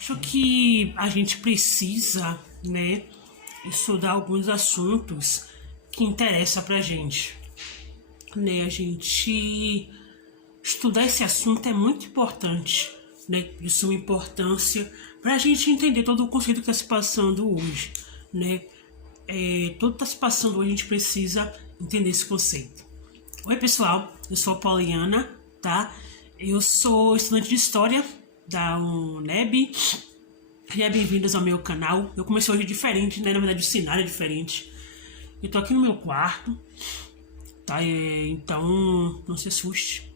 Acho que a gente precisa, né, estudar alguns assuntos que interessam pra gente, né? A gente estudar esse assunto é muito importante, né? De suma importância para a gente entender todo o conceito que está se passando hoje, né? Tudo está se passando hoje, a gente precisa entender esse conceito. Oi pessoal, eu sou a Poliana, tá? Eu sou estudante de História da UNEB. Sejam bem-vindos ao meu canal. Eu comecei hoje diferente, né? Na verdade o cenário é diferente. Eu tô aqui no meu quarto, tá? Então não se assuste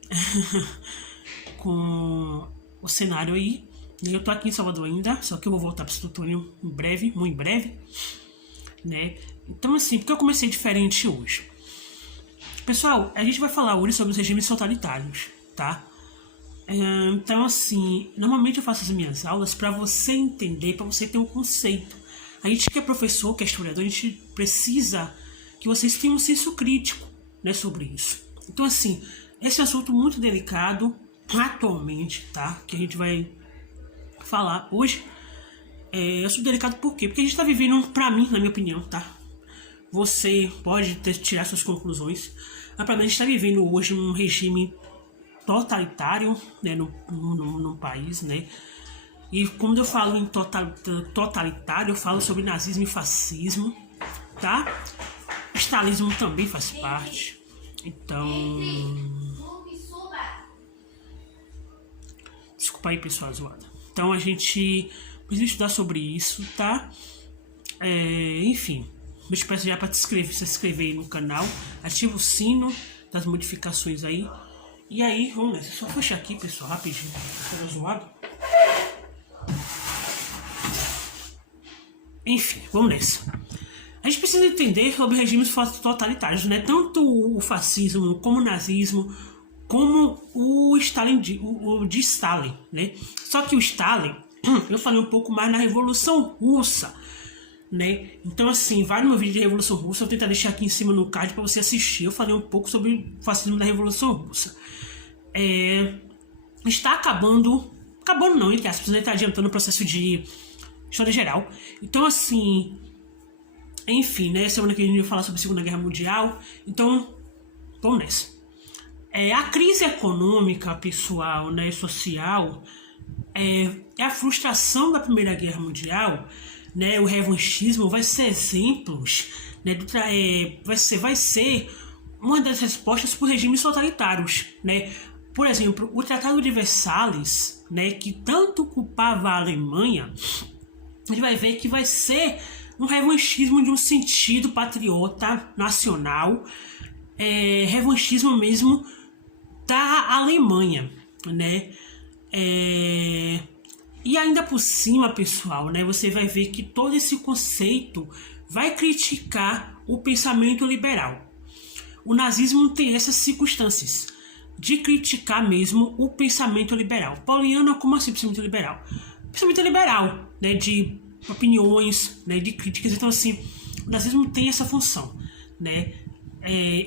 com o cenário aí. Eu tô aqui em Salvador ainda, só que eu vou voltar para o Plutônio em breve, muito em breve, né? Então assim, porque eu comecei diferente hoje. Pessoal, a gente vai falar hoje sobre os regimes totalitários, tá? Então assim, normalmente eu faço as minhas aulas para você entender, para você ter um conceito. A gente que é professor, que é historiador, a gente precisa que vocês tenham um senso crítico, né, sobre isso. Então assim, esse é um assunto muito delicado atualmente, tá? Que a gente vai falar hoje. É assunto delicado por quê? Porque a gente tá vivendo, pra mim, na minha opinião, tá? Você pode tirar suas conclusões. Mas pra mim a gente tá vivendo hoje um regime totalitário, né, no país, né? E quando eu falo em totalitário, eu falo sobre nazismo e fascismo, tá? Stalinismo também faz parte. Então... desculpa aí, pessoal, zoada. Então a gente precisa estudar sobre isso, tá? Enfim, eu te peço já para se inscrever aí no canal, ativa o sino das modificações aí. E aí, vamos nessa. Só fechar aqui, pessoal, rapidinho. Tá zoado? Enfim, vamos nessa. A gente precisa entender sobre regimes totalitários, né? Tanto o fascismo, como o nazismo, como o Stalin, o de Stalin, né? Só que o Stalin, eu falei um pouco mais na Revolução Russa, né? Então assim, vai no meu vídeo de Revolução Russa, eu vou tentar deixar aqui em cima no card para você assistir. Eu falei um pouco sobre o fascismo da Revolução Russa. Está acabando não, entre aspas, né? Está adiantando o processo de história geral. Então assim, enfim, né? Semana que a gente vai falar sobre a Segunda Guerra Mundial. Então, vamos nessa. A crise econômica, pessoal, né, social, é a frustração da Primeira Guerra Mundial, né, o revanchismo vai ser exemplos, né, vai ser uma das respostas por regimes totalitários, né. Por exemplo, o Tratado de Versalhes, né, que tanto culpava a Alemanha, a gente vai ver que vai ser um revanchismo de um sentido patriota nacional, revanchismo mesmo da Alemanha, né? E ainda por cima, pessoal, né? Você vai ver que todo esse conceito vai criticar o pensamento liberal. O nazismo tem essas circunstâncias de criticar mesmo o pensamento liberal. Poliana, como assim pensamento liberal? Pensamento liberal, né? De opiniões, né? De críticas. Então assim, o nazismo tem essa função, né?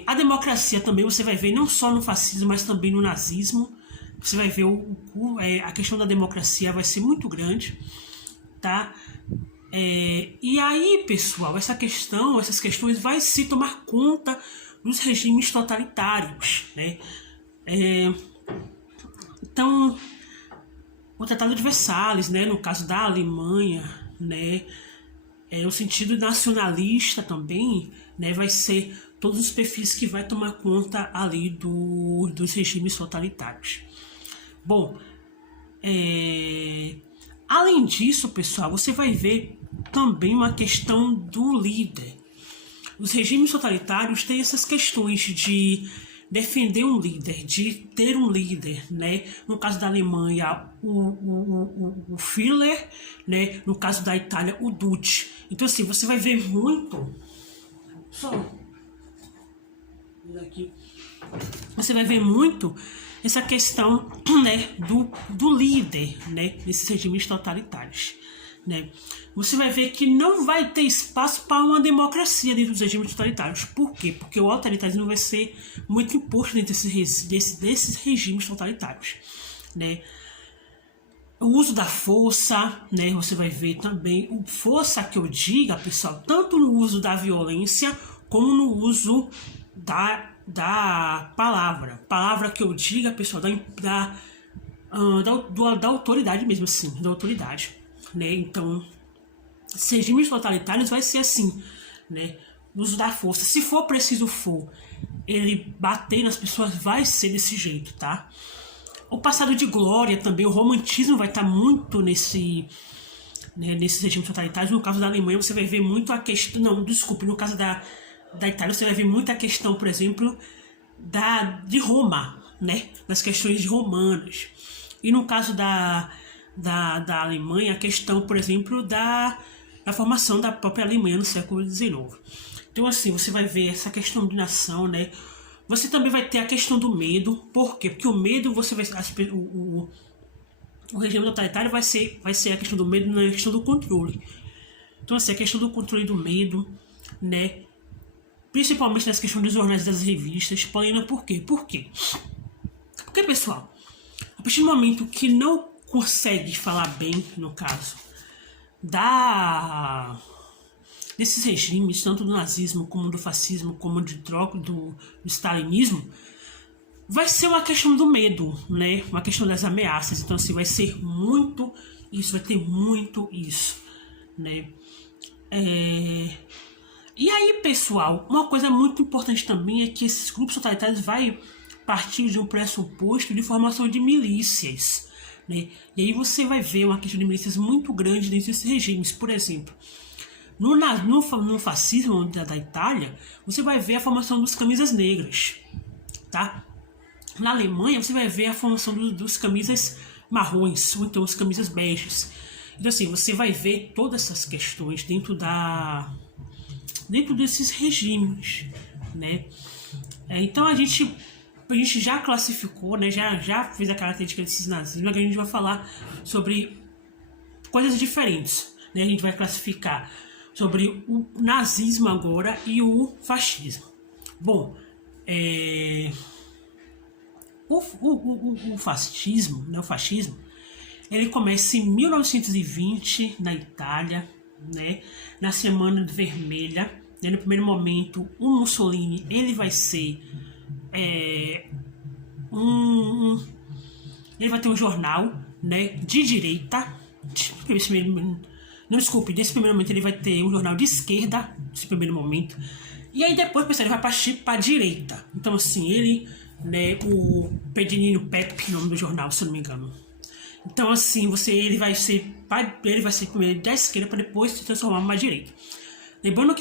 A democracia também você vai ver não só no fascismo, mas também no nazismo. Você vai ver a questão da democracia vai ser muito grande, tá? E aí, pessoal, essas questões vai se tomar conta dos regimes totalitários, né? Então, o Tratado de Versalhes, né, no caso da Alemanha, né, o sentido nacionalista também, né, vai ser todos os perfis que vai tomar conta ali dos regimes totalitários. Bom, além disso, pessoal, você vai ver também uma questão do líder. Os regimes totalitários têm essas questões de defender um líder, de ter um líder, né? No caso da Alemanha, o Führer, né? No caso da Itália, o Duce. Então assim, você vai ver muito... Você vai ver muito essa questão, né, do líder, né, nesses regimes totalitários, né? Você vai ver que não vai ter espaço para uma democracia dentro dos regimes totalitários. Por quê? Porque o autoritarismo vai ser muito imposto dentro desses regimes totalitários, né? o uso da força, né? Você vai ver também o força que eu diga, pessoal, tanto no uso da violência como no uso da palavra. Palavra que eu diga, pessoal, da autoridade mesmo, assim, da autoridade, né? Então, regimes totalitários vai ser assim, né? O uso da força. Se for preciso ele bater nas pessoas, vai ser desse jeito, tá? O passado de glória também, o romantismo vai estar muito nesses regimes totalitários. No caso da Alemanha, você vai ver muito a questão... Não, desculpe, no caso da Itália, você vai ver muito a questão, por exemplo, de Roma, né? Das questões romanas. E no caso da Alemanha, a questão, por exemplo, da formação da própria Alemanha no século XIX. Então, assim, você vai ver essa questão de nação, né? Você também vai ter a questão do medo. Por quê? Porque o medo, você vai... O regime totalitário vai ser a questão do medo, não é a questão do controle. Então, assim, a questão do controle do medo, né? Principalmente nas questões dos jornais e das revistas. Porém, por quê? Porque, pessoal, a partir do momento que não consegue falar bem, no caso, desses regimes, tanto do nazismo, como do fascismo, como do stalinismo, vai ser uma questão do medo, né? Uma questão das ameaças. Então, assim, vai ser muito isso, vai ter muito isso, né? E aí, pessoal, uma coisa muito importante também é que esses grupos totalitários vai partir de um pressuposto de formação de milícias, né? E aí você vai ver uma questão de milícias muito grande dentro desses regimes. Por exemplo, no fascismo da Itália, você vai ver a formação dos camisas negras, tá? Na Alemanha, você vai ver a formação dos camisas marrons, ou então as camisas beges. Então, assim, você vai ver todas essas questões dentro desses regimes, né? Então, a gente já classificou, né? Já fez a característica desses nazismos. Agora a gente vai falar sobre coisas diferentes, né? A gente vai classificar sobre o nazismo agora e o fascismo. Bom, o fascismo, né, ele começa em 1920 na Itália, né, na Semana Vermelha, né, no primeiro momento o Mussolini ele vai ser ele vai ter um jornal, né, de direita, nesse primeiro momento ele vai ter um jornal de esquerda, nesse primeiro momento, e aí depois ele vai partir para a direita. Então, assim, ele, né, o Pedrinho Pepe, nome do jornal, se eu não me engano. Então, assim, ele vai ser primeiro da esquerda para depois se transformar numa direita. Lembrando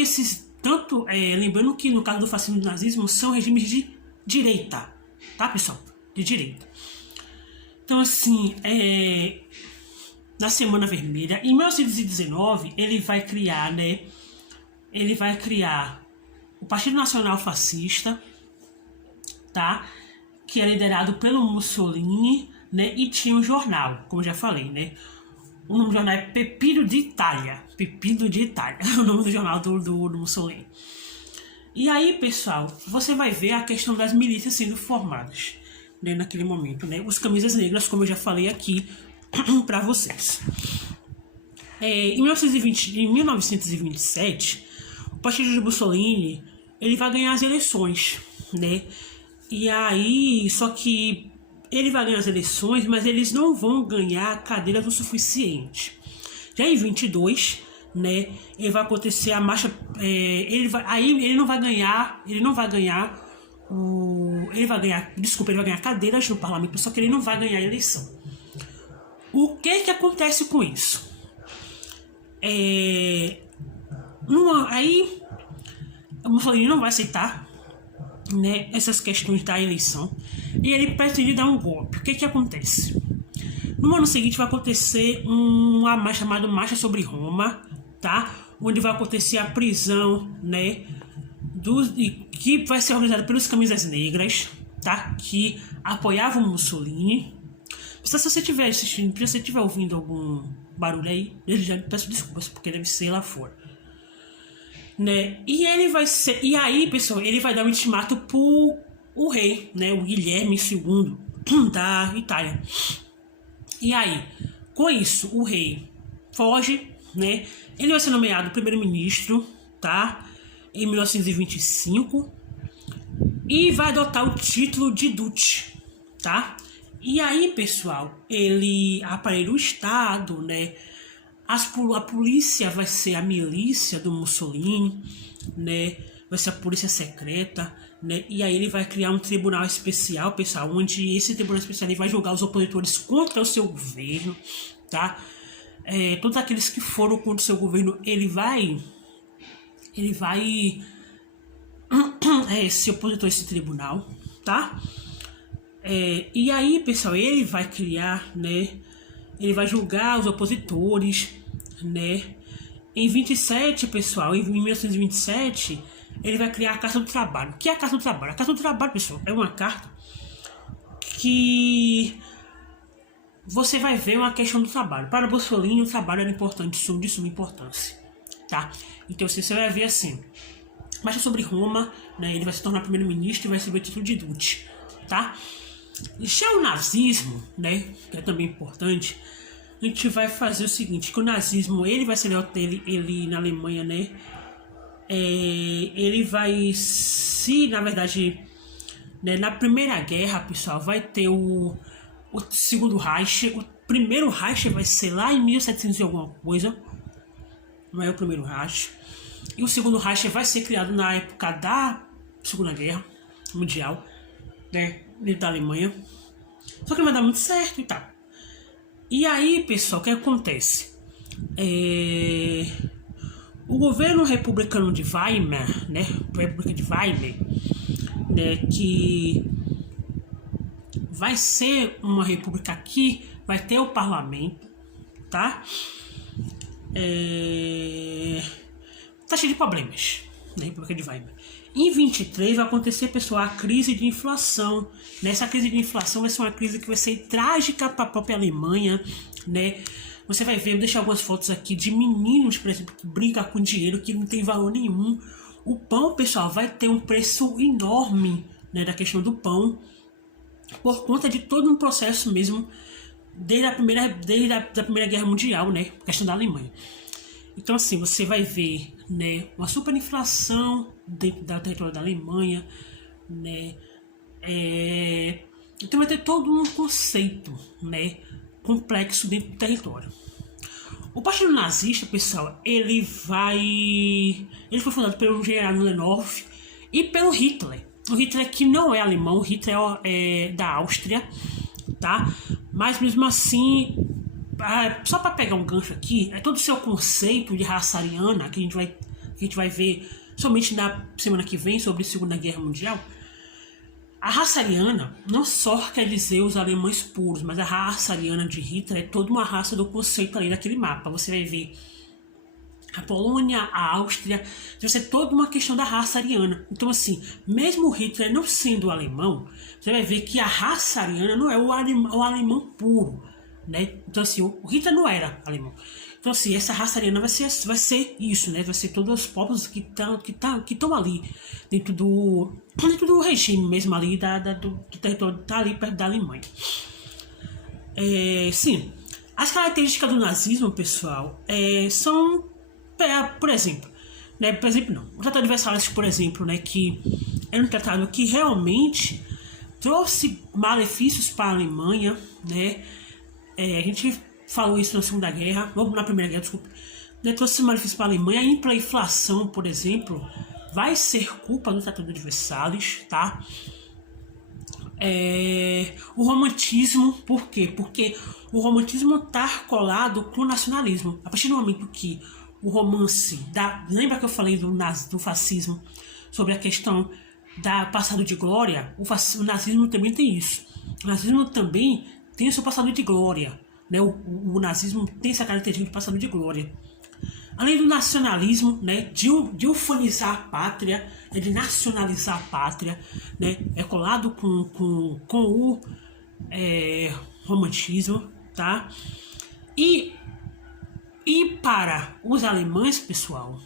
que no caso do fascismo e do nazismo são regimes de direita, tá, pessoal? De direita. Então, assim, na Semana Vermelha, em 1919, ele vai criar o Partido Nacional Fascista, tá? Que é liderado pelo Mussolini, né? E tinha um jornal, como eu já falei, né? O nome do jornal é Pepino de Itália. Pepino de Itália, é o nome do jornal do Mussolini. E aí, pessoal, você vai ver a questão das milícias sendo formadas, né, naquele momento, né? Os camisas negras, como eu já falei aqui para vocês. Em 1927, o partido de Mussolini ele vai ganhar as eleições, né? E aí, só que ele vai ganhar as eleições, mas eles não vão ganhar cadeiras o suficiente. Já em 22, né, ele vai acontecer a marcha, ele vai ganhar cadeiras no parlamento, só que ele não vai ganhar a eleição. O que acontece com isso? Aí o Mussolini não vai aceitar, né, essas questões da eleição e ele pretende dar um golpe. O que acontece? No ano seguinte vai acontecer uma marcha chamada Marcha sobre Roma, tá? Onde vai acontecer a prisão, né, que vai ser organizada pelos camisas negras, tá? Que apoiavam o Mussolini. Se você estiver assistindo, se você estiver ouvindo algum barulho aí, eu já peço desculpas, porque deve ser lá fora, né? E aí, pessoal, ele vai dar um ultimato pro o rei, né? O Guilherme II da Itália. E aí, Com isso, o rei foge, né? Ele vai ser nomeado primeiro-ministro, tá? Em 1925 e vai adotar o título de Duce, tá? E aí, pessoal, ele aparelha o Estado, né? A polícia vai ser a milícia do Mussolini, né? Vai ser a polícia secreta, né? E aí ele vai criar um tribunal especial, pessoal, onde esse tribunal especial ele vai julgar os opositores contra o seu governo, tá? Todos aqueles que foram contra o seu governo, ele vai se opositor a esse tribunal, tá? E aí, pessoal, ele vai criar, né? Ele vai julgar os opositores, né? Em 27, pessoal, em 1927, ele vai criar a Carta do Trabalho. O que é a Carta do Trabalho? A Carta do Trabalho, pessoal, é uma carta que você vai ver uma questão do trabalho. Para Mussolini, o trabalho era importante, de suma importância, tá? Então, você vai ver assim, mas sobre Roma, né? Ele vai se tornar primeiro-ministro e vai receber o título de Duce, tá? Já o nazismo, né, que é também importante, a gente vai fazer o seguinte, que o nazismo, ele vai ser ele na Alemanha, né, ele vai se, na verdade, né, na Primeira Guerra, pessoal, vai ter o Segundo Reich. O primeiro Reich vai ser lá em 1700 e alguma coisa, não é o primeiro Reich, e o Segundo Reich vai ser criado na época da Segunda Guerra Mundial, né, da Alemanha. Só que não vai dar muito certo e tal. E aí, pessoal, o que acontece? O governo republicano de Weimar, né, República de Weimar, né, que vai ser uma república que vai ter o parlamento, tá? Tá cheio de problemas na República de Weimar. Em 23 vai acontecer, pessoal, a crise de inflação. Nessa crise de inflação vai ser uma crise que vai ser trágica para a própria Alemanha, né? Você vai ver, eu deixo algumas fotos aqui de meninos, por exemplo, que brincam com dinheiro que não tem valor nenhum. O pão, pessoal, vai ter um preço enorme, né, da questão do pão, por conta de todo um processo mesmo, desde a Primeira Guerra Mundial, né? Questão da Alemanha. Então, assim, você vai ver, né, uma superinflação dentro do território da Alemanha, né? Então vai ter todo um conceito, né, complexo dentro do território. O Partido Nazista, pessoal, ele foi fundado pelo general Leonov e pelo Hitler. O Hitler que não é alemão, o Hitler é da Áustria, tá? Mas mesmo assim, só para pegar um gancho aqui, todo o seu conceito de raça ariana, que a gente vai ver somente na semana que vem sobre a Segunda Guerra Mundial. A raça ariana não só quer dizer os alemães puros, mas a raça ariana de Hitler é toda uma raça do conceito ali daquele mapa. Você vai ver a Polônia, a Áustria, vai ser toda uma questão da raça ariana. Então, assim, mesmo Hitler não sendo alemão, você vai ver que a raça ariana não é o alemão puro, né? Então, assim, o Hitler não era alemão. Então, assim, essa raça ariana vai ser isso, né? Vai ser todos os povos que estão ali, dentro do regime mesmo ali, do território que está ali perto da Alemanha. Sim, as características do nazismo, pessoal, são, por exemplo, né? Por exemplo, não. O Tratado de Versalhes, por exemplo, né? Que é um tratado que realmente trouxe malefícios para a Alemanha, né? A gente falou isso na Segunda Guerra, ou na Primeira Guerra, desculpa. Trouxe malefícios para a Alemanha. A hiperinflação, por exemplo, vai ser culpa do Tratado de Versalhes, tá? O romantismo, por quê? Porque o romantismo está colado com o nacionalismo. A partir do momento que o romance lembra que eu falei do fascismo, sobre a questão da passado de glória? O nazismo também tem isso. O nazismo também tem o seu passado de glória, né? O nazismo tem essa característica de passado de glória. Além do nacionalismo, né, de ufanizar a pátria, de nacionalizar a pátria, né, é colado com o romantismo, tá? E para os alemães, pessoal,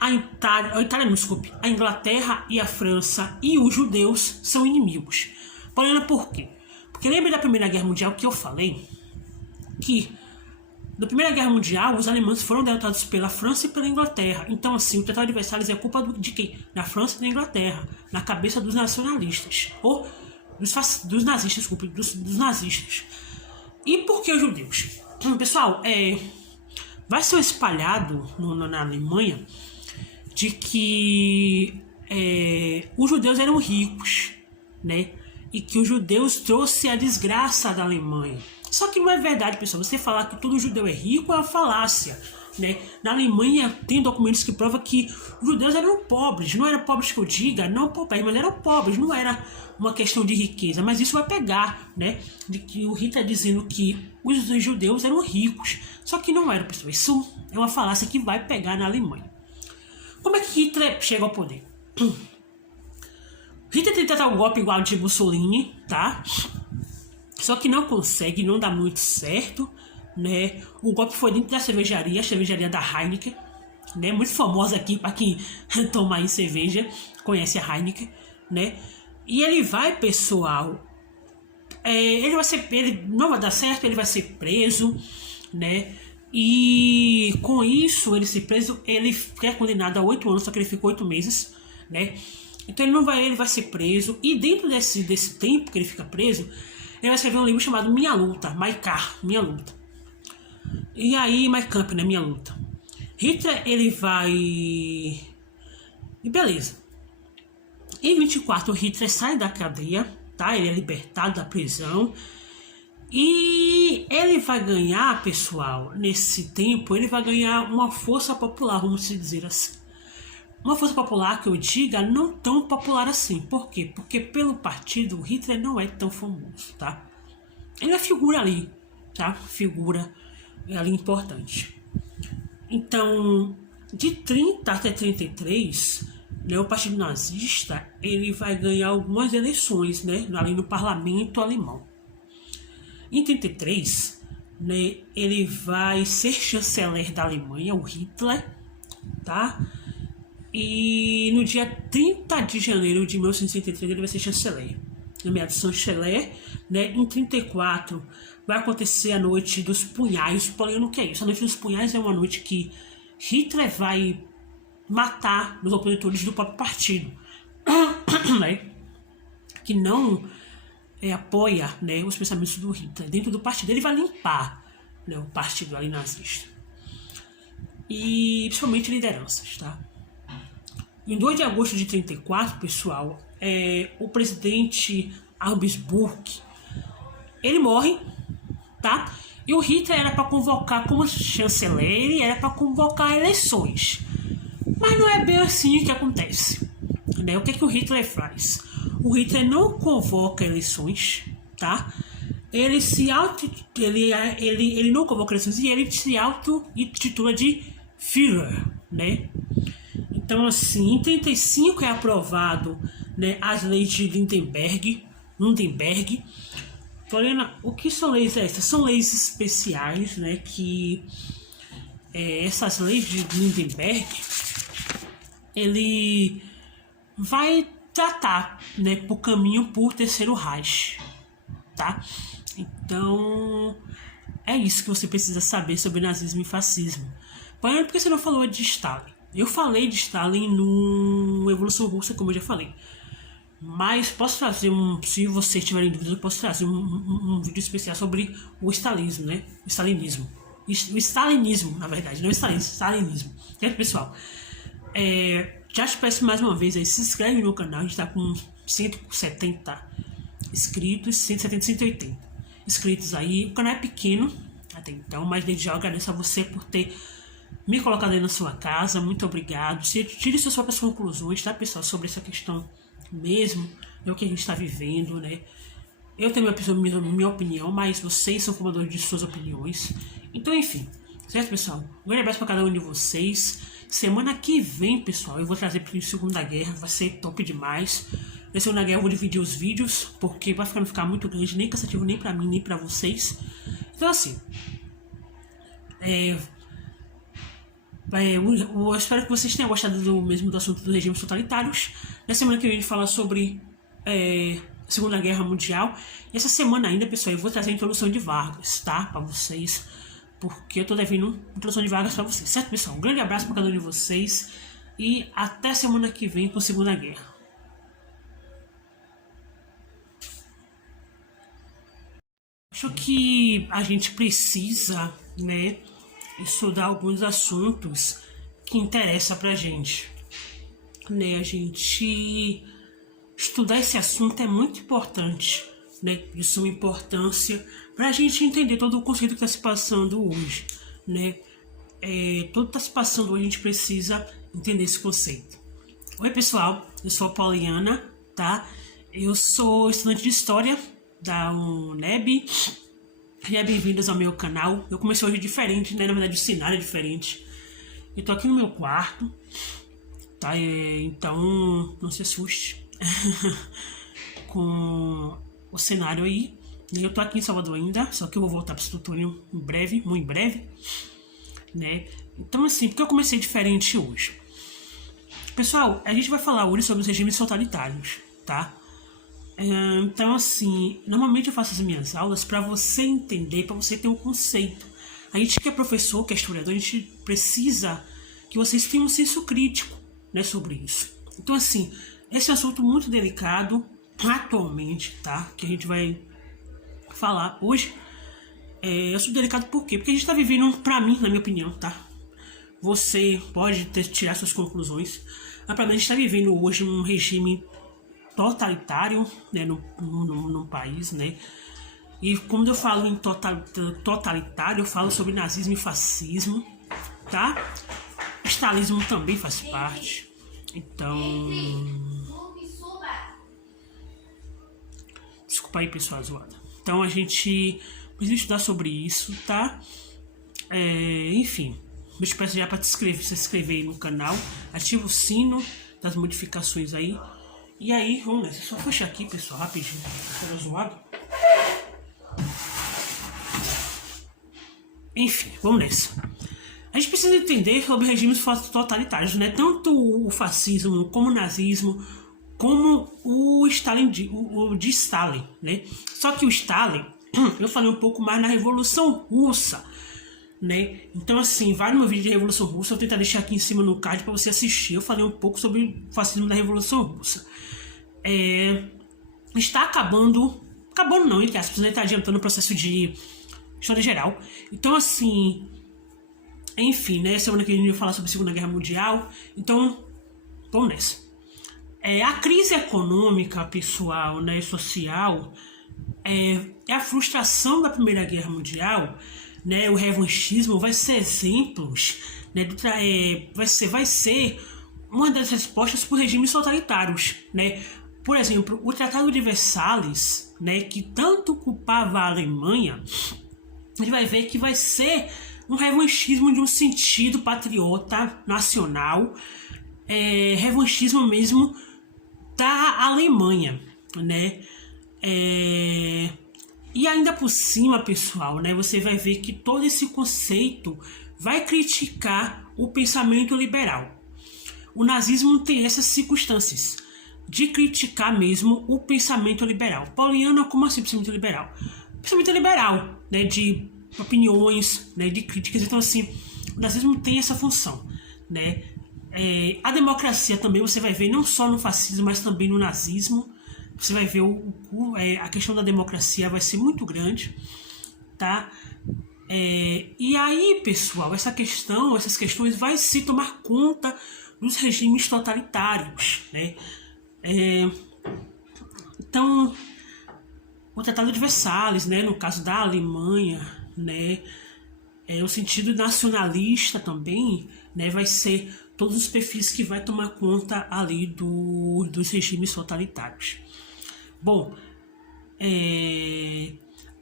a Inglaterra e a França e os judeus são inimigos. Por quê? Porque lembra da Primeira Guerra Mundial que eu falei? que na Primeira Guerra Mundial, os alemães foram derrotados pela França e pela Inglaterra. Então, assim, o Tratado de Versalhes é culpa de quem? Da França e da Inglaterra, na cabeça dos nacionalistas, ou dos nazistas, desculpe, dos nazistas. E por que os judeus? Pessoal, vai ser espalhado na Alemanha de que os judeus eram ricos, né? E que os judeus trouxeram a desgraça da Alemanha. Só que não é verdade, pessoal. Você falar que todo judeu é rico é uma falácia, né? Na Alemanha tem documentos que provam que os judeus eram pobres. Não eram pobres que eu diga, não pobres, mas eram pobres. Não era uma questão de riqueza. Mas isso vai pegar, né? De que o Hitler dizendo que os judeus eram ricos. Só que não era, pessoal. Isso é uma falácia que vai pegar na Alemanha. Como é que Hitler chega ao poder? Hitler tenta dar um golpe igual de Mussolini, tá? Só que não consegue, não dá muito certo, né? O golpe foi dentro da cervejaria, a cervejaria da Heineken, né? Muito famosa aqui para quem toma aí cerveja, conhece a Heineken, né? E ele vai, pessoal, ele não vai dar certo, ele vai ser preso, né? E com isso, ele ser preso, ele é condenado a 8 anos, só que ele ficou 8 meses, né? Então ele vai ser preso, e dentro desse tempo que ele fica preso, ele vai escrever um livro chamado Minha Luta, Mein Kampf, Minha Luta. E aí, Mein Kampf, né, Minha Luta. Hitler, ele vai... E beleza. Em 24, Hitler sai da cadeia, tá? Ele é libertado da prisão. E ele vai ganhar, pessoal, nesse tempo, ele vai ganhar uma força popular, vamos dizer assim. Uma força popular que eu diga não tão popular assim. Por quê? Porque pelo partido Hitler não é tão famoso, tá? Ele é figura ali, tá? Figura ali importante. Então, de 30 até 33, né, o partido nazista ele vai ganhar algumas eleições, né? Ali no parlamento alemão. Em 33, né, ele vai ser chanceler da Alemanha, o Hitler, tá? E no dia 30 de janeiro de 1933 ele vai ser chanceler. Nomeado chanceler, né? Em 34 vai acontecer a noite dos punhais. Porém, o que é isso? A noite dos punhais é uma noite que Hitler vai matar os opositores do próprio partido, né? Que não apoia, né, os pensamentos do Hitler. Dentro do partido ele vai limpar, né, o partido ali nazista. E principalmente lideranças, tá? Em 2 de agosto de 34, pessoal, o presidente Habsburg, ele morre, tá? E o Hitler era para convocar como chanceler, ele era para convocar eleições. Mas não é bem assim que acontece, né? O que o Hitler faz? O Hitler não convoca eleições, tá? Ele não convoca eleições e ele se auto-intitula de Führer, né? Então, assim, em 35 é aprovado, né, as leis de Nuremberg. Porém, o que são leis essas? São leis especiais, né, que essas leis de Nuremberg, ele vai tratar, né, por caminho por Terceiro Reich, tá? Então, é isso que você precisa saber sobre nazismo e fascismo. Porém, por que você não falou de Stalin? Eu falei de Stalin no Evolução Russa, como eu já falei. Mas posso trazer se vocês tiverem dúvidas, eu posso trazer um vídeo especial sobre o stalinismo, né? O stalinismo. O stalinismo, na verdade, não o stalinismo, stalinismo. Certo, pessoal? Já te peço mais uma vez aí, se inscreve no canal, a gente tá com 170 inscritos, 170, 180 inscritos aí. O canal é pequeno até então, mas desde já eu agradeço a você por ter me colocado aí na sua casa. Muito obrigado. Tire suas próprias conclusões, tá, pessoal, sobre essa questão mesmo, é o que a gente está vivendo, né? Eu tenho minha opinião, mas vocês são formadores de suas opiniões. Então, enfim, certo, pessoal? Um grande abraço para cada um de vocês. Semana que vem, pessoal, eu vou trazer para a Segunda Guerra, vai ser top demais. Na Segunda Guerra eu vou dividir os vídeos, porque vai ficar muito grande, nem cansativo, nem para mim, nem para vocês. Então, assim, eu espero que vocês tenham gostado do assunto dos regimes totalitários. Na semana que vem a gente fala sobre Segunda Guerra Mundial. E essa semana ainda, pessoal, eu vou trazer a introdução de Vargas, tá? Pra vocês, porque eu tô devendo introdução de Vargas pra vocês, certo, pessoal? Um grande abraço pra cada um de vocês e até semana que vem com a Segunda Guerra. Acho que a gente precisa, né, estudar alguns assuntos que interessam pra gente, né? A gente estudar esse assunto é muito importante, né? De suma importância pra gente entender todo o conceito que está se passando hoje, né? Tudo que está se passando hoje a gente precisa entender esse conceito. Oi, pessoal, eu sou a Poliana, tá? Eu sou estudante de História da UNEB. Sejam bem-vindos ao meu canal. Eu comecei hoje diferente, né? Na verdade o cenário é diferente. Eu tô aqui no meu quarto, tá? Então não se assuste com o cenário aí. Eu tô aqui em Salvador ainda, só que eu vou voltar para o Túnel em breve, muito em breve, né? Então assim, porque eu comecei diferente hoje. Pessoal, a gente vai falar hoje sobre os regimes totalitários, tá? Então assim, normalmente eu faço as minhas aulas para você entender, para você ter um conceito. A gente que é professor, que é historiador, a gente precisa que vocês tenham um senso crítico, né, sobre isso. Então assim, esse é um assunto muito delicado atualmente, tá? Que a gente vai falar hoje. É um assunto delicado por quê? Porque a gente tá vivendo, pra mim, na minha opinião, tá? Você pode tirar suas conclusões, mas pra mim a gente tá vivendo hoje um regime totalitário, né, no país, né? E quando eu falo em totalitário, eu falo sobre nazismo e fascismo, tá? Stalinismo também faz parte. Então, desculpa aí, pessoal, zoada. Então a gente precisa estudar sobre isso, tá? Enfim, eu te peço já para se inscrever aí no canal, ativa o sino das modificações aí. E aí, vamos nessa. Só fechar aqui, pessoal, rapidinho. Tá zoado? Enfim, vamos nessa. A gente precisa entender sobre regimes totalitários, né? Tanto o fascismo, como o nazismo, como o Stalin, o de Stalin, né? Só que o Stalin, eu falei um pouco mais na Revolução Russa, né? Então assim, vai no meu vídeo de Revolução Russa, eu vou tentar deixar aqui em cima no card para você assistir. Eu falei um pouco sobre o fascismo da Revolução Russa. Está acabando não, entre aspas, né? Está adiantando o processo de história geral. Então assim, enfim, né? Semana que a gente vai falar sobre a Segunda Guerra Mundial. Então, vamos nessa. A crise econômica, pessoal, né, social, é a frustração da Primeira Guerra Mundial, né? O revanchismo vai ser exemplos, né? Vai ser uma das respostas por regimes totalitários, né? Por exemplo, o Tratado de Versalhes, né, que tanto culpava a Alemanha, a gente vai ver que vai ser um revanchismo de um sentido patriota nacional, revanchismo mesmo da Alemanha, né? E ainda por cima, pessoal, né, você vai ver que todo esse conceito vai criticar o pensamento liberal. O nazismo tem essas circunstâncias de criticar mesmo o pensamento liberal. Poliana, como assim pensamento liberal? Pensamento liberal, né, de opiniões, né, de críticas. Então assim, o nazismo tem essa função, né? A democracia também você vai ver não só no fascismo, mas também no nazismo. Você vai ver a questão da democracia vai ser muito grande, tá? E aí, pessoal, essas questões vai se tomar conta dos regimes totalitários, né? Então, o Tratado de Versalhes, né, no caso da Alemanha, né, o sentido nacionalista também, né, vai ser todos os perfis que vai tomar conta ali dos regimes totalitários. Bom,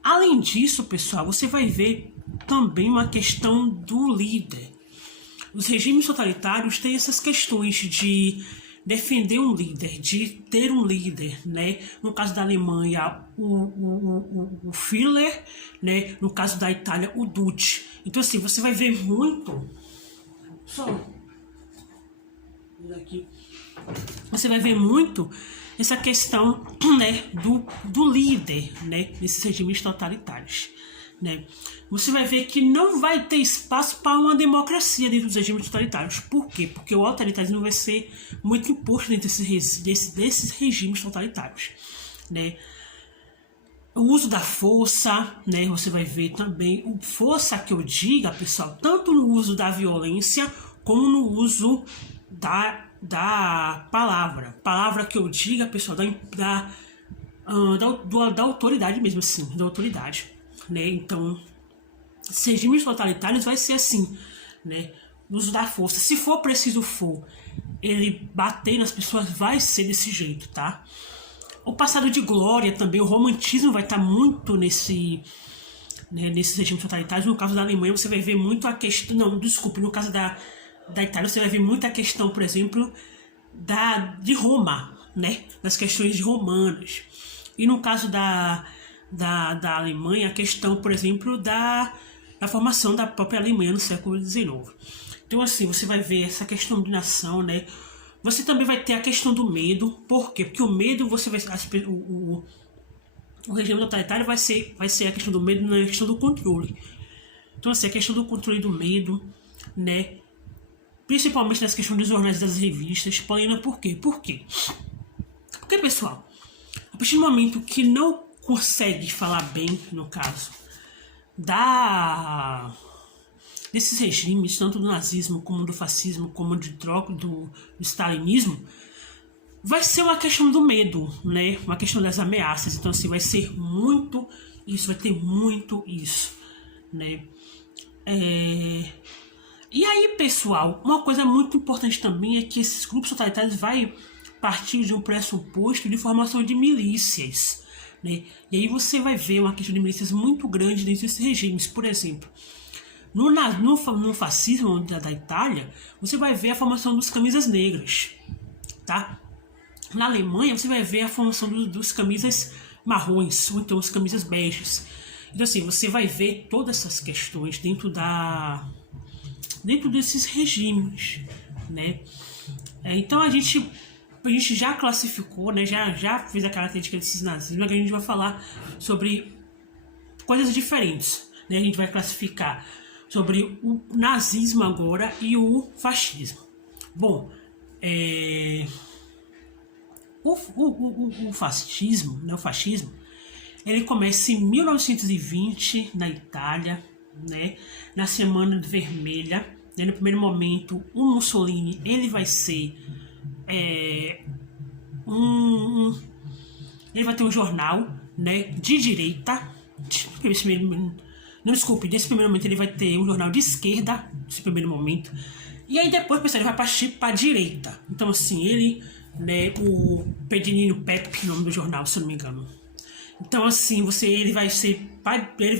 além disso, pessoal, você vai ver também uma questão do líder. Os regimes totalitários têm essas questões de defender um líder, de ter um líder, né? No caso da Alemanha, o Führer, né? No caso da Itália, o Duce. Então assim, você vai ver muito... Só... aqui. você vai ver muito essa questão, né, do líder, né, nesses regimes totalitários, né. Você vai ver que não vai ter espaço para uma democracia dentro dos regimes totalitários. Por quê? Porque o autoritarismo vai ser muito imposto dentro desses regimes totalitários, né. O uso da força, né, você vai ver também, força que eu diga, pessoal, tanto no uso da violência, como no uso da palavra que eu diga, pessoal, da autoridade mesmo, assim, da autoridade, né. Então, esses regimes totalitários vai ser assim, né, o uso da força, se for preciso ele bater nas pessoas, vai ser desse jeito, tá. O passado de glória também, o romantismo vai estar muito nesses regimes totalitários. No caso da Alemanha, você vai ver muito a questão... Não, desculpe, no caso da Itália, você vai ver muito a questão, por exemplo, de Roma, né? Das questões romanas. E no caso da Alemanha, a questão, por exemplo, da formação da própria Alemanha no século XIX. Então, assim, você vai ver essa questão de nação, né? Você também vai ter a questão do medo. Por quê? Porque o medo, você vai... O regime totalitário vai ser a questão do medo, não é a questão do controle. Então, assim, a questão do controle do medo, né? Principalmente nessa questão dos jornais e das revistas. Porém, por quê? Porque, pessoal, a partir do momento que não consegue falar bem, no caso, desses regimes, tanto do nazismo, como do fascismo, como do stalinismo, vai ser uma questão do medo, né? Uma questão das ameaças. Então, assim, vai ser muito isso, vai ter muito isso, né? E aí, pessoal, uma coisa muito importante também é que esses grupos totalitários vai partir de um pressuposto de formação de milícias, né? E aí você vai ver uma questão de milícias muito grande dentro desses regimes. Por exemplo, no fascismo da Itália, você vai ver a formação dos camisas negras, tá? Na Alemanha, você vai ver a formação dos camisas marrons, ou então as camisas beges. Então, assim, você vai ver todas essas questões dentro desses regimes, né? Então, a gente já classificou, né? Já fez a característica desses nazismos. Agora a gente vai falar sobre coisas diferentes, né? A gente vai classificar sobre o nazismo agora e o fascismo. Bom, o fascismo, né, ele começa em 1920 na Itália, né, na Semana Vermelha, né, no primeiro momento o Mussolini ele vai ser ele vai ter um jornal, né, de direita. Nesse primeiro momento ele vai ter um jornal de esquerda, nesse primeiro momento. E aí depois, pessoal, ele vai partir para a direita. Então, assim, ele, né, o Pedrinho Pepe, nome do jornal, se eu não me engano. Então, assim, ele vai ser primeiro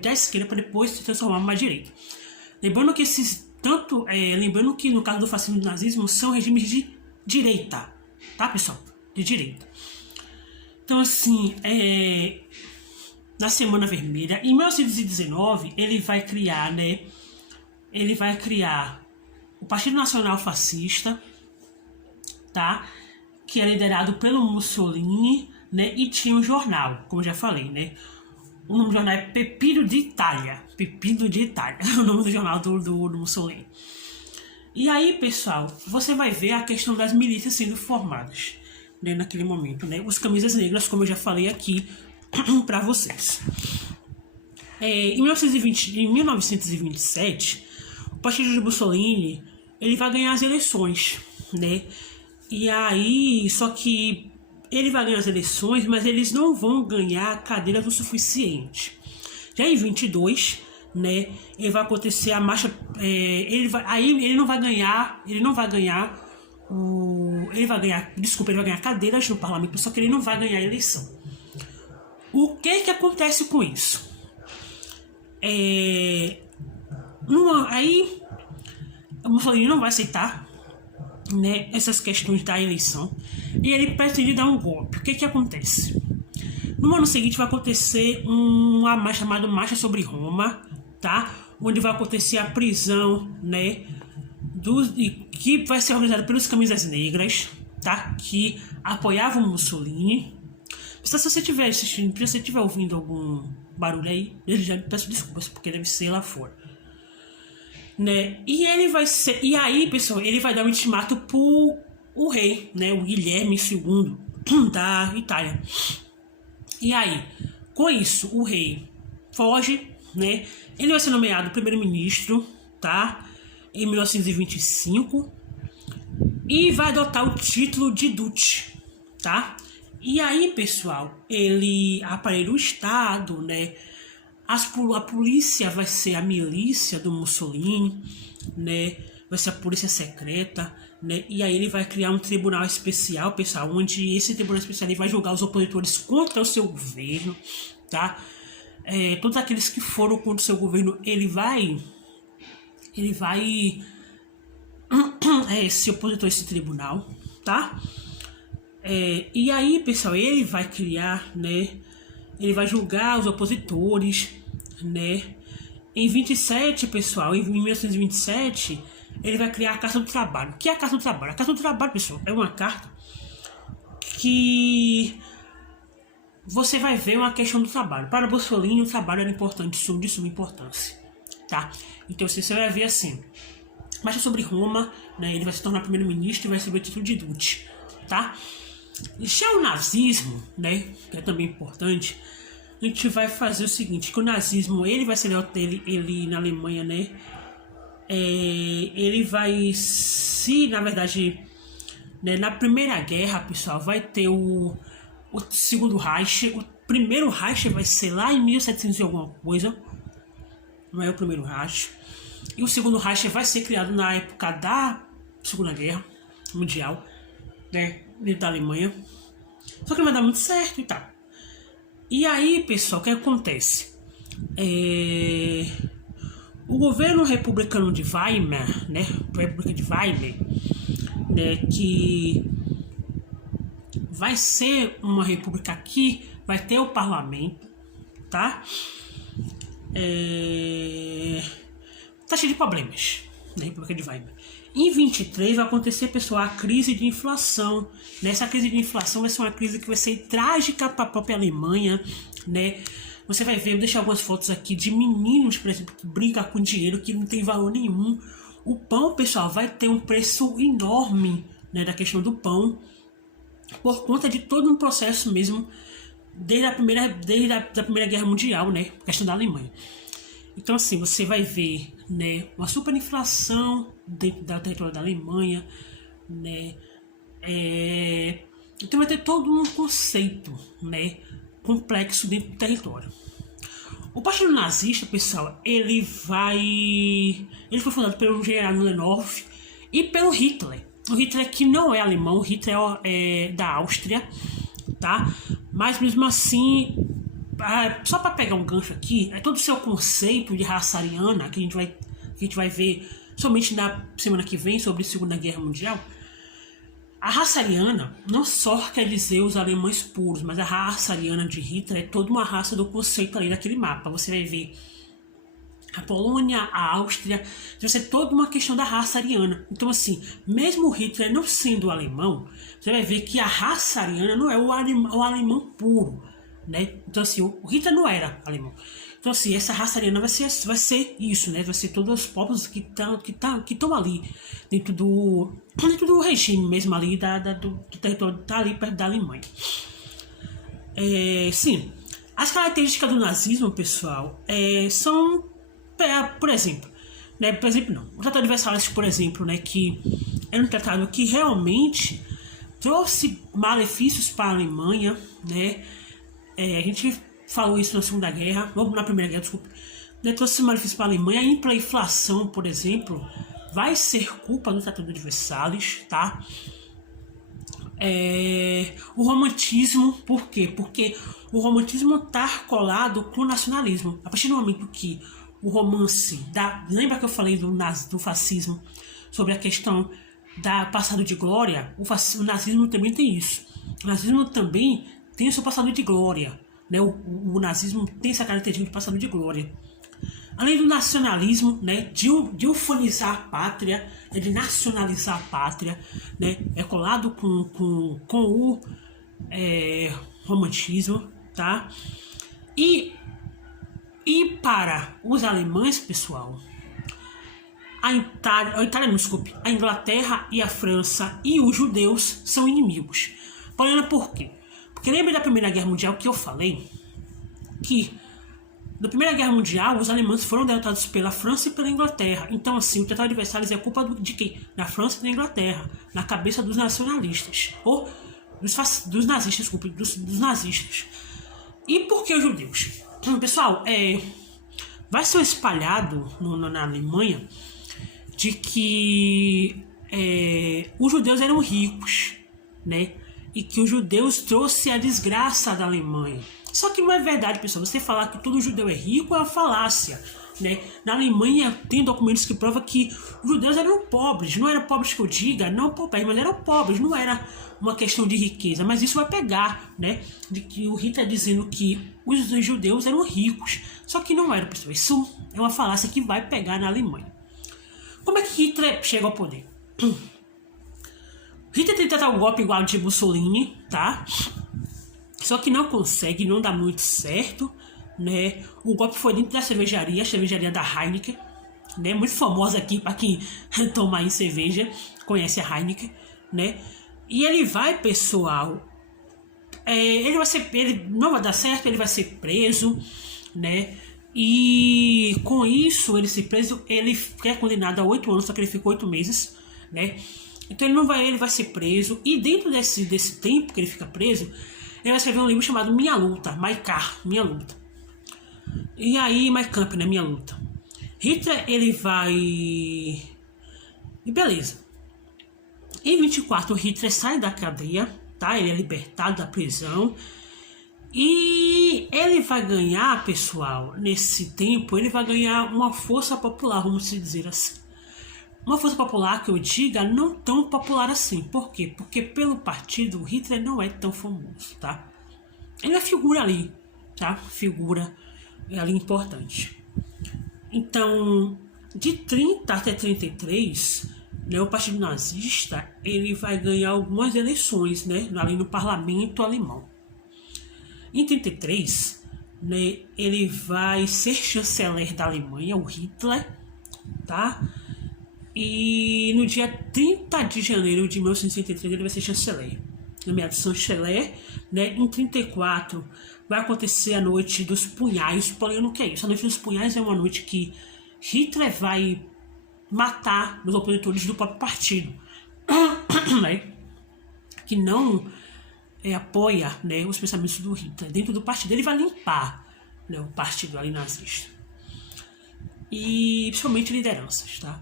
da esquerda para depois se transformar para a direita. Lembrando que no caso do fascismo e do nazismo são regimes de direita, tá, pessoal? De direita. Então, assim, na Semana Vermelha, em 1919, ele vai criar o Partido Nacional Fascista, tá? Que é liderado pelo Mussolini, né? E tinha um jornal, como eu já falei, né? O nome do jornal é Pepino de Itália. Pepino de Itália, é o nome do jornal do Mussolini. E aí, pessoal, você vai ver a questão das milícias sendo formadas, né, naquele momento, né? Os camisas negras, como eu já falei aqui para vocês. Em 1927, o partido de Mussolini ele vai ganhar as eleições, né? E aí, só que ele vai ganhar as eleições, mas eles não vão ganhar cadeiras o suficiente. Já em 22, né? Ele vai acontecer a marcha. Ele vai ganhar cadeiras no parlamento, só que ele não vai ganhar a eleição. O que acontece com isso? Aí o Mussolini não vai aceitar, né, essas questões da eleição e ele pretende dar um golpe. O que acontece? No ano seguinte vai acontecer uma marcha chamada Marcha sobre Roma, tá? Onde vai acontecer a prisão, né, que vai ser organizado pelos Camisas Negras, tá? Que apoiavam Mussolini. Se você estiver assistindo, se você estiver ouvindo algum barulho aí, eu já peço desculpas, porque deve ser lá fora. Né? E aí, pessoal, ele vai dar um ultimato pro o rei, né? O Guilherme II da Itália. E aí, com isso, o rei foge, né? Ele vai ser nomeado primeiro-ministro, tá? Em 1925 e vai adotar o título de Duce, tá? E aí, pessoal, ele aparelha o Estado, né? A polícia vai ser a milícia do Mussolini, né? Vai ser a polícia secreta, né? E aí ele vai criar um tribunal especial, pessoal, onde esse tribunal especial ele vai julgar os opositores contra o seu governo, tá? Todos aqueles que foram contra o seu governo, ele vai se opositor a esse tribunal, tá? E aí, pessoal, ele vai criar, né? Ele vai julgar os opositores, né? Em 27, pessoal, em 1927, ele vai criar a Carta do Trabalho. O que é a Carta do Trabalho? A Carta do Trabalho, pessoal, é uma carta que você vai ver uma questão do trabalho. Para Mussolini, o trabalho era importante, de suma importância, tá? Então, você vai ver assim, mas sobre Roma, né? Ele vai se tornar primeiro-ministro e vai receber o título de Duce, tá? Já o nazismo, né, que é também importante, a gente vai fazer o seguinte, que o nazismo, ele vai ser ele na Alemanha, né, ele vai se, na verdade, né, na Primeira Guerra, pessoal, vai ter o segundo Reich. O primeiro Reich vai ser lá em 1700 e alguma coisa, não é o primeiro Reich, e o segundo Reich vai ser criado na época da Segunda Guerra Mundial, né, da Alemanha. Só que não vai dar muito certo e tal. E aí, pessoal, o que acontece? O governo republicano de Weimar, né, República de Weimar, né, que vai ser uma república que vai ter o parlamento, tá? Tá cheio de problemas na República de Weimar. Em 23 vai acontecer, pessoal, a crise de inflação. Nessa crise de inflação vai ser uma crise que vai ser trágica para a própria Alemanha, né? Você vai ver, eu deixo algumas fotos aqui de meninos, por exemplo, que brincam com dinheiro que não tem valor nenhum. O pão, pessoal, vai ter um preço enorme, né, da questão do pão, por conta de todo um processo mesmo, desde a Primeira Guerra Mundial, né? Questão da Alemanha. Então, assim, você vai ver, né, uma superinflação dentro do território da Alemanha, né? Então vai ter todo um conceito, né, complexo dentro do território. O Partido Nazista, pessoal, ele foi fundado pelo general Leonov e pelo Hitler. O Hitler que não é alemão, o Hitler é da Áustria, tá? Mas mesmo assim, só para pegar um gancho aqui, é todo o seu conceito de raça ariana que a gente vai ver somente na semana que vem sobre a Segunda Guerra Mundial. A raça ariana não só quer dizer os alemães puros, mas a raça ariana de Hitler é toda uma raça do conceito ali daquele mapa. Você vai ver a Polônia, a Áustria, vai ser toda uma questão da raça ariana. Então, assim, mesmo o Hitler não sendo alemão, você vai ver que a raça ariana não é o alemão puro, né? Então, assim, o Hitler não era alemão. Então, assim, essa raça ariana vai ser isso, né? Vai ser todos os povos que estão ali dentro do regime mesmo ali do território que está ali perto da Alemanha. Sim, as características do nazismo, pessoal, são, por exemplo, né? Por exemplo, não. O Tratado de Versalhes, por exemplo, né? Que é um tratado que realmente trouxe malefícios para a Alemanha, né? A gente falou isso na Segunda Guerra, ou na Primeira Guerra, desculpa. Trouxe malefícios para a Alemanha. A inflação, por exemplo, vai ser culpa do Tratado de Versalhes, tá? O romantismo, por quê? Porque o romantismo está colado com o nacionalismo. A partir do momento que o romance lembra que eu falei do fascismo, sobre a questão da passado de glória? O nazismo também tem isso. O nazismo também tem o seu passado de glória, né? O nazismo tem essa característica de passado de glória. além do nacionalismo, né, de ufanizar a pátria, de nacionalizar a pátria, né, é colado com o romantismo, tá? E para os alemães, pessoal, a Inglaterra e a França e os judeus são inimigos. Porém, por quê? Porque lembra da Primeira Guerra Mundial que eu falei que na Primeira Guerra Mundial os alemães foram derrotados pela França e pela Inglaterra. Então, assim, o Tratado de Versalhes é culpa de quem? Da França e da Inglaterra, na cabeça dos nacionalistas, ou dos nazistas, desculpe, dos nazistas. E por que os judeus? Pessoal, vai ser espalhado na Alemanha de que os judeus eram ricos, né? E que os judeus trouxeram a desgraça da Alemanha. Só que não é verdade, pessoal. Você falar que todo judeu é rico é uma falácia, né? Na Alemanha tem documentos que provam que os judeus eram pobres. Não eram pobres que eu diga, não pobres, mas eram pobres. Não era uma questão de riqueza. Mas isso vai pegar, né? De que o Hitler dizendo que os judeus eram ricos. Só que não era, pessoal. Isso é uma falácia que vai pegar na Alemanha. Como é que Hitler chega ao poder? Hitler tenta dar um golpe igual de Mussolini, tá? Só que não consegue, não dá muito certo, né? O golpe foi dentro da cervejaria, a cervejaria da Heineken, né? Muito famosa aqui para quem toma aí cerveja, conhece a Heineken, né? E ele vai, pessoal, ele não vai dar certo, ele vai ser preso, né? E com isso, ele ser preso, ele é condenado a 8 anos, só que ele ficou 8 meses, né? Então ele vai ser preso, e dentro desse tempo que ele fica preso, ele vai escrever um livro chamado Minha Luta, Mein Kampf, Minha Luta. E aí, Mein Kampf, né, Minha Luta. Hitler, ele vai... E beleza. Em 24, Hitler sai da cadeia, tá? Ele é libertado da prisão. E ele vai ganhar, pessoal, nesse tempo, ele vai ganhar uma força popular, vamos dizer assim. Uma força popular que eu diga não tão popular assim. Por quê? Porque pelo partido Hitler não é tão famoso, tá? Ele é figura ali, tá? Figura ali importante. Então, de 30 até 33, né, o partido nazista ele vai ganhar algumas eleições, né, ali no parlamento alemão. Em 33, né, ele vai ser chanceler da Alemanha, o Hitler, tá? E no dia 30 de janeiro de 1963 ele vai ser chanceler. Nomeado chanceler, né? Em 34 vai acontecer a noite dos punhais. Porém, o que é isso? A noite dos punhais é uma noite que Hitler vai matar os opositores do próprio partido, né? Que não apoia, né, os pensamentos do Hitler. Dentro do partido ele vai limpar, né, o partido ali nazista. E principalmente lideranças, tá?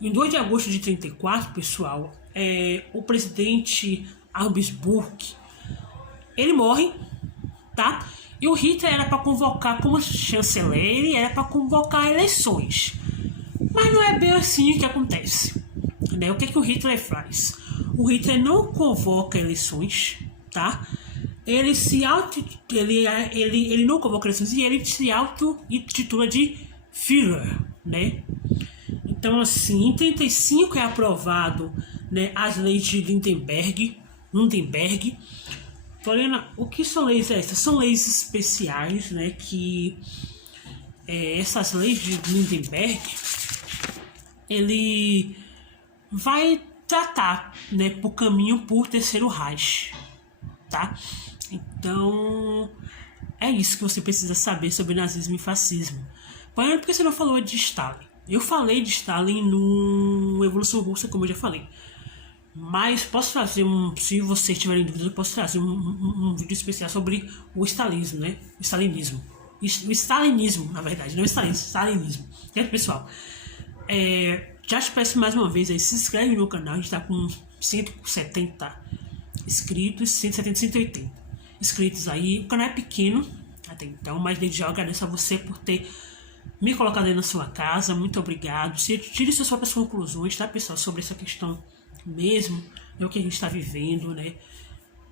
Em 2 de agosto de 34, pessoal, o presidente Habsburg, ele morre, tá? E o Hitler era para convocar como chanceler, ele era para convocar eleições. Mas não é bem assim que acontece, né? O que o Hitler faz? O Hitler não convoca eleições, tá? Ele não convoca eleições e ele se auto-intitula de Führer, né? Então, assim, em 35 é aprovado, né, as leis de Nuremberg. Porém, o que são leis essas? São leis especiais, né, que essas leis de Nuremberg, ele vai tratar, né, por caminho por Terceiro Reich, tá? Então, é isso que você precisa saber sobre nazismo e fascismo. Porém, por que você não falou de Stalin? Eu falei de Stalin no Evolução Russa, como eu já falei. Mas posso trazer se vocês tiverem dúvidas, eu posso trazer um vídeo especial sobre o stalinismo, né? O stalinismo. O stalinismo, na verdade, não o stalinismo, stalinismo. Certo, pessoal? Já te peço mais uma vez aí, se inscreve no canal, a gente tá com 170 inscritos, 170, 180 inscritos aí. O canal é pequeno até então, mas desde já eu agradeço a você por ter me colocado aí na sua casa. Muito obrigado. Tire suas próprias conclusões, tá, pessoal, sobre essa questão mesmo, é o que a gente está vivendo, né?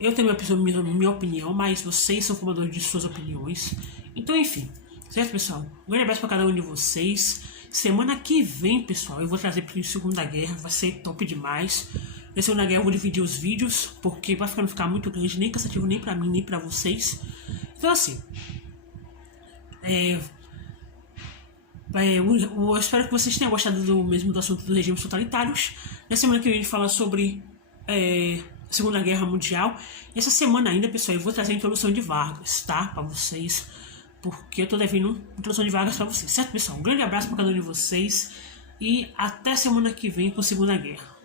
Eu tenho minha opinião, mas vocês são formadores de suas opiniões. Então, enfim, Certo, pessoal? Um grande abraço para cada um de vocês. Semana que vem, pessoal, eu vou trazer para a Segunda Guerra. Vai ser top demais. Na Segunda Guerra eu vou dividir os vídeos, porque vai não ficar muito grande, nem cansativo, nem para mim, nem para vocês. Então, assim, eu espero que vocês tenham gostado do assunto dos regimes totalitários. Na semana que vem a gente fala sobre Segunda Guerra Mundial. E essa semana ainda, pessoal, eu vou trazer a introdução de Vargas, tá? Para vocês, porque eu tô devendo introdução de Vargas para vocês, certo, pessoal? Um grande abraço para cada um de vocês e até semana que vem com Segunda Guerra.